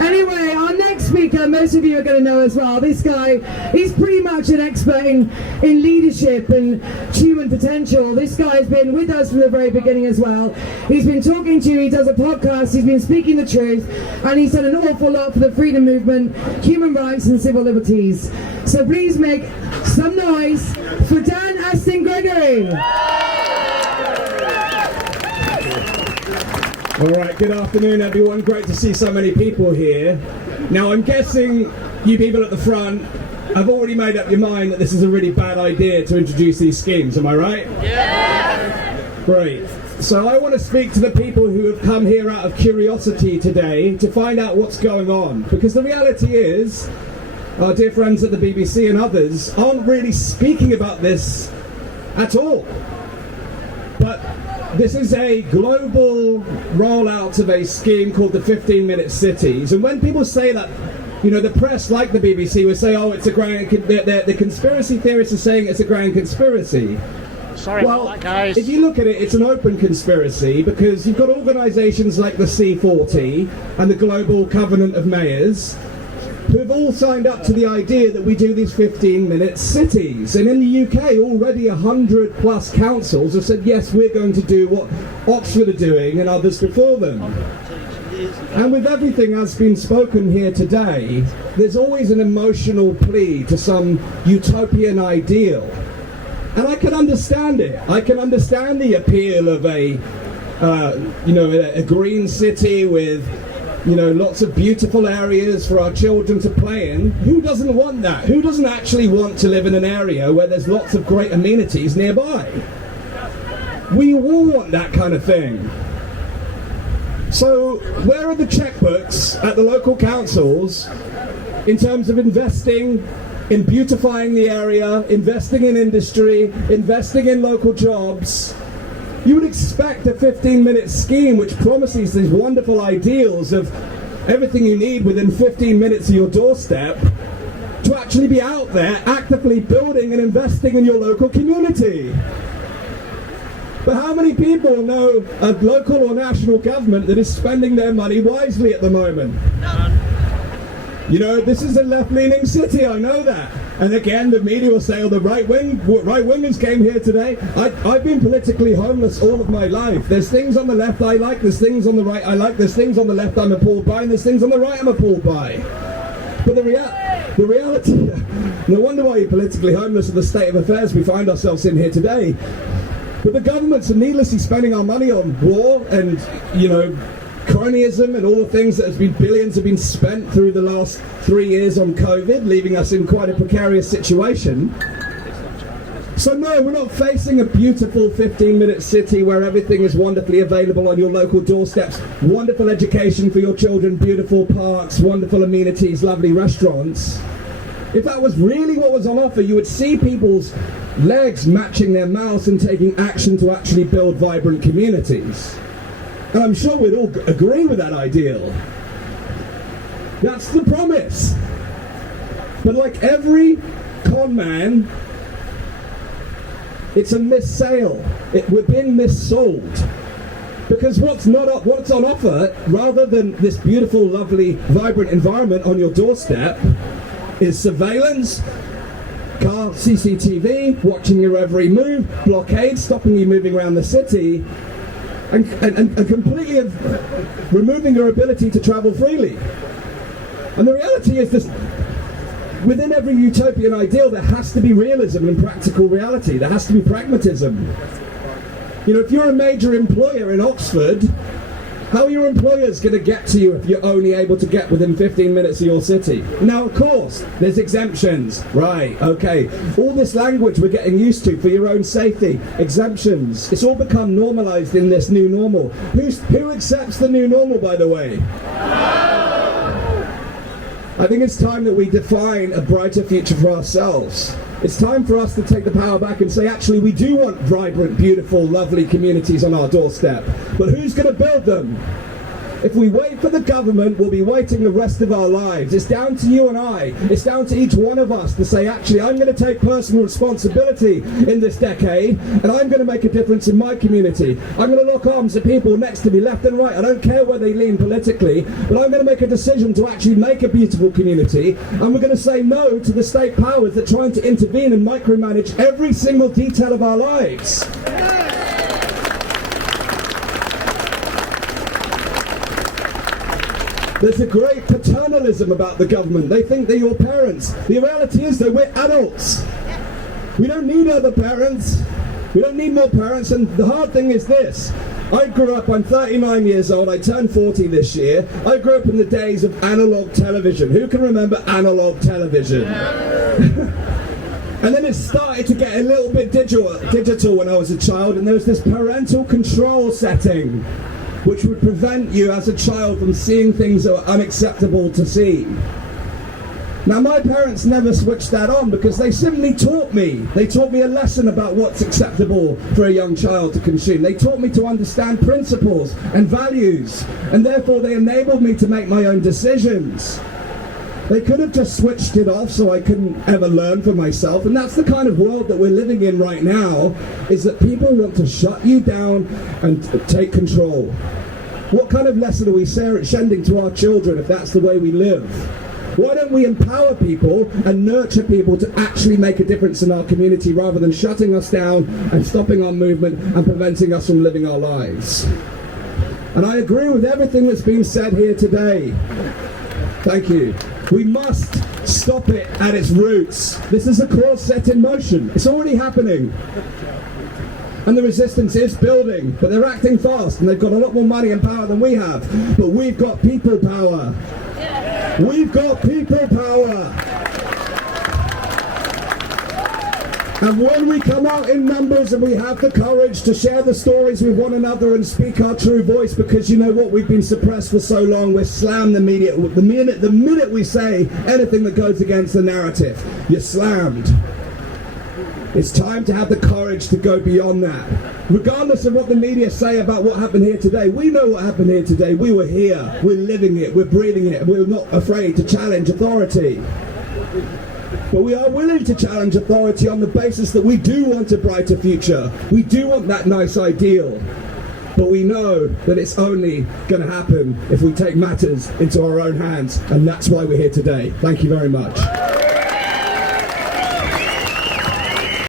Anyway, our next speaker, most of you are going to know as well. This guy, he's pretty much an expert in leadership and human potential. This guy has been with us from the very beginning as well. He's been talking to you, he does a podcast, he's been speaking the truth, and he's done an awful lot for the freedom movement, human rights and civil liberties. So please make some noise for Dan Astin-Gregory. All right, good afternoon everyone. Great to see so many people here. Now I'm guessing you people at the front have already made up your mind that this is a really bad idea to introduce these schemes, am I right? Yeah! Great. So I want to speak to the people who have come here out of curiosity today to find out what's going on. Because the reality is, our dear friends at the BBC and others aren't really speaking about this at all. But this is a global rollout of a scheme called the 15-minute cities. And when people say that, you know, the press, like the BBC, will say, oh, it's a grand... The conspiracy theorists are saying it's a grand conspiracy. Sorry about that, guys. If you look at it, it's an open conspiracy because you've got organisations like the C40 and the Global Covenant of Mayors who have all signed up to the idea that we do these 15-minute cities. And in the UK, already 100 plus councils have said, yes, we're going to do what Oxford are doing and others before them. And with everything that's been spoken here today, there's always an emotional plea to some utopian ideal. And I can understand it. I can understand the appeal of a green city with, you know, lots of beautiful areas for our children to play in. Who doesn't want that? Who doesn't actually want to live in an area where there's lots of great amenities nearby? We all want that kind of thing. So where are the checkbooks at the local councils in terms of investing in beautifying the area, investing in industry, investing in local jobs? You would expect a 15-minute scheme which promises these wonderful ideals of everything you need within 15 minutes of your doorstep to actually be out there actively building and investing in your local community. But how many people know a local or national government that is spending their money wisely at the moment? You know, this is a left-leaning city, I know that. And again, the media will say, oh, the right-wingers came here today. I've been politically homeless all of my life. There's things on the left I like, there's things on the right I like, there's things on the left I'm appalled by, and there's things on the right I'm appalled by. But the reality, no wonder why you're politically homeless with the state of affairs we find ourselves in here today. But the governments are needlessly spending our money on war and, you know, cronyism and all the things that billions have been spent through the last 3 years on COVID, leaving us in quite a precarious situation. So no, we're not facing a beautiful 15-minute city where everything is wonderfully available on your local doorsteps, wonderful education for your children, beautiful parks, wonderful amenities, lovely restaurants. If that was really what was on offer, you would see people's legs matching their mouths and taking action to actually build vibrant communities. And I'm sure we'd all agree with that ideal. That's the promise. But like every con man, it's a missale. We're being missold. Because what's on offer, rather than this beautiful, lovely, vibrant environment on your doorstep, is surveillance, car CCTV, watching your every move, blockade, stopping you moving around the city, and completely removing your ability to travel freely. And the reality is this, within every utopian ideal there has to be realism and practical reality. There has to be pragmatism. You know, if you're a major employer in Oxford, how are your employers going to get to you if you're only able to get within 15 minutes of your city? Now, of course, there's exemptions. Right, okay. All this language we're getting used to for your own safety. Exemptions. It's all become normalised in this new normal. Who accepts the new normal, by the way? I think it's time that we define a brighter future for ourselves. It's time for us to take the power back and say, actually, we do want vibrant, beautiful, lovely communities on our doorstep. But who's going to build them? If we wait for the government, we'll be waiting the rest of our lives. It's down to you and I. It's down to each one of us to say, actually, I'm going to take personal responsibility in this decade, and I'm going to make a difference in my community. I'm going to lock arms at people next to me, left and right. I don't care where they lean politically, but I'm going to make a decision to actually make a beautiful community, and we're going to say no to the state powers that are trying to intervene and micromanage every single detail of our lives. There's a great paternalism about the government. They think they're your parents. The reality is that we're adults. We don't need other parents. We don't need more parents. And the hard thing is this. I grew up, I'm 39 years old, I turned 40 this year. I grew up in the days of analog television. Who can remember analog television? And then it started to get a little bit digital when I was a child, and there was this parental control setting which would prevent you as a child from seeing things that are unacceptable to see. Now, my parents never switched that on because they simply taught me. They taught me a lesson about what's acceptable for a young child to consume. They taught me to understand principles and values, and therefore they enabled me to make my own decisions. They could have just switched it off so I couldn't ever learn for myself, and that's the kind of world that we're living in right now, is that people want to shut you down and take control. What kind of lesson are we sending to our children if that's the way we live? Why don't we empower people and nurture people to actually make a difference in our community rather than shutting us down and stopping our movement and preventing us from living our lives? And I agree with everything that's been said here today. Thank you. We must stop it at its roots. This is a course set in motion. It's already happening. And the resistance is building, but they're acting fast and they've got a lot more money and power than we have. But we've got people power. We've got people power. And when we come out in numbers and we have the courage to share the stories with one another and speak our true voice, because you know what, we've been suppressed for so long, we're slammed the media. The minute we say anything that goes against the narrative, you're slammed. It's time to have the courage to go beyond that. Regardless of what the media say about what happened here today, we know what happened here today. We were here, we're living it, we're breathing it, and we're not afraid to challenge authority. But we are willing to challenge authority on the basis that we do want a brighter future. We do want that nice ideal. But we know that it's only going to happen if we take matters into our own hands. And that's why we're here today. Thank you very much.